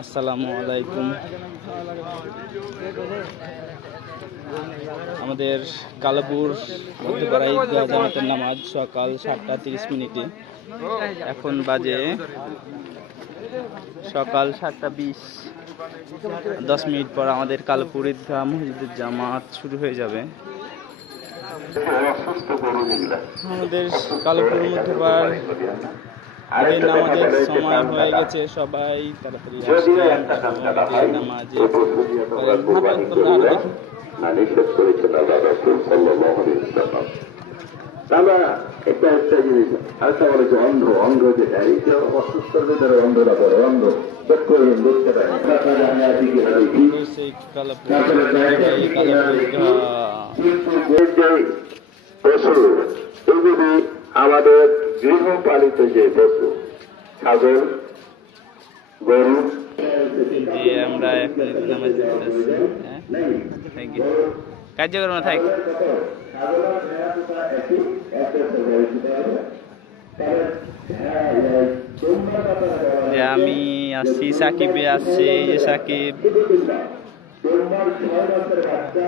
আসসালামু আলাইকুম। আমাদের কালাপুর মধ্যপাড়া ঈদগাহ জামাতের নামাজ সকাল 7:30 এখন বাজে সকাল 7:20। 10 মিনিট পর আমাদের কালাপুর ঈদগাহ মসজিদের জামাত শুরু হয়ে যাবে। আমাদের কালাপুর মধ্যপাড়ার ঈদের নামাজের সময় হয়ে গেছে, সবাই তাড়াতাড়ি আসেন নামাজে একটা জিনিস আরেকটা বলে যে অন্ধ যেটা এই যে অসুস্থ অন্ধরা বড় অন্ধ দেখতে পারে পশু এগুলি আমাদের গৃহপালিত যে পশু ছাগল গরু আমরা এখন নামাজ পড়তেছি। Thank you. কার্য করবো না থাক। যে আমি আসছি, সাকিবে আসছে, এই যে সাকিব।